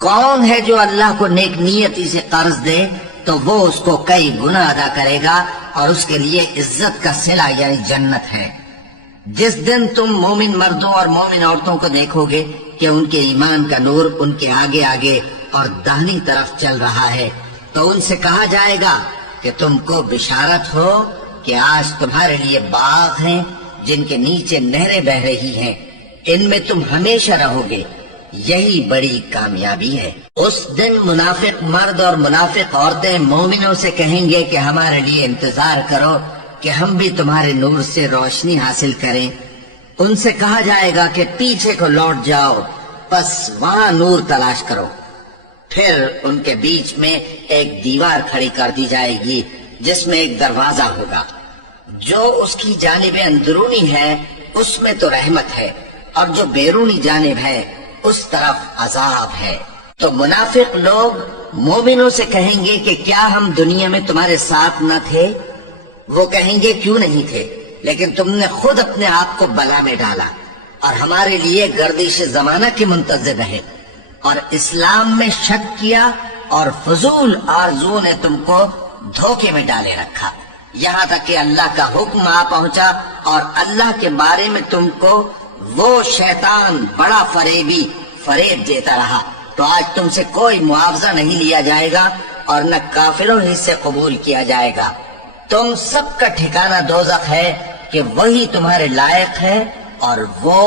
کون ہے جو اللہ کو نیک نیتی سے قرض دے تو وہ اس کو کئی گنا ادا کرے گا اور اس کے لیے عزت کا صلہ یعنی جنت ہے۔ جس دن تم مومن مردوں اور مومن عورتوں کو دیکھو گے کہ ان کے ایمان کا نور ان کے آگے آگے اور داہنی طرف چل رہا ہے تو ان سے کہا جائے گا کہ تم کو بشارت ہو کہ آج تمہارے لیے باغ ہیں جن کے نیچے نہریں بہ رہی ہیں، ان میں تم ہمیشہ رہو گے، یہی بڑی کامیابی ہے۔ اس دن منافق مرد اور منافق عورتیں مومنوں سے کہیں گے کہ ہمارے لیے انتظار کرو کہ ہم بھی تمہارے نور سے روشنی حاصل کریں۔ ان سے کہا جائے گا کہ پیچھے کو لوٹ جاؤ، بس وہاں نور تلاش کرو۔ پھر ان کے بیچ میں ایک دیوار کھڑی کر دی جائے گی جس میں ایک دروازہ ہوگا، جو اس کی جانب اندرونی ہے اس میں تو رحمت ہے اور جو بیرونی جانب ہے اس طرف عذاب ہے۔ تو منافق لوگ مومنوں سے کہیں گے کہ کیا ہم دنیا میں تمہارے ساتھ نہ تھے؟ وہ کہیں گے کیوں نہیں تھے، لیکن تم نے خود اپنے آپ کو بلا میں ڈالا اور ہمارے لیے گردش زمانہ کے منتظر رہے اور اسلام میں شک کیا اور فضول آرزو نے تم کو دھوکے میں ڈالے رکھا، یہاں تک کہ اللہ کا حکم آ پہنچا اور اللہ کے بارے میں تم کو وہ شیطان بڑا فریبی فریب دیتا رہا، تو آج تم سے کوئی معاوضہ نہیں لیا جائے گا اور نہ کافروں ہی سے قبول کیا جائے گا۔ تم سب کا ٹھکانہ دوزخ ہے کہ وہی تمہارے لائق ہے اور وہ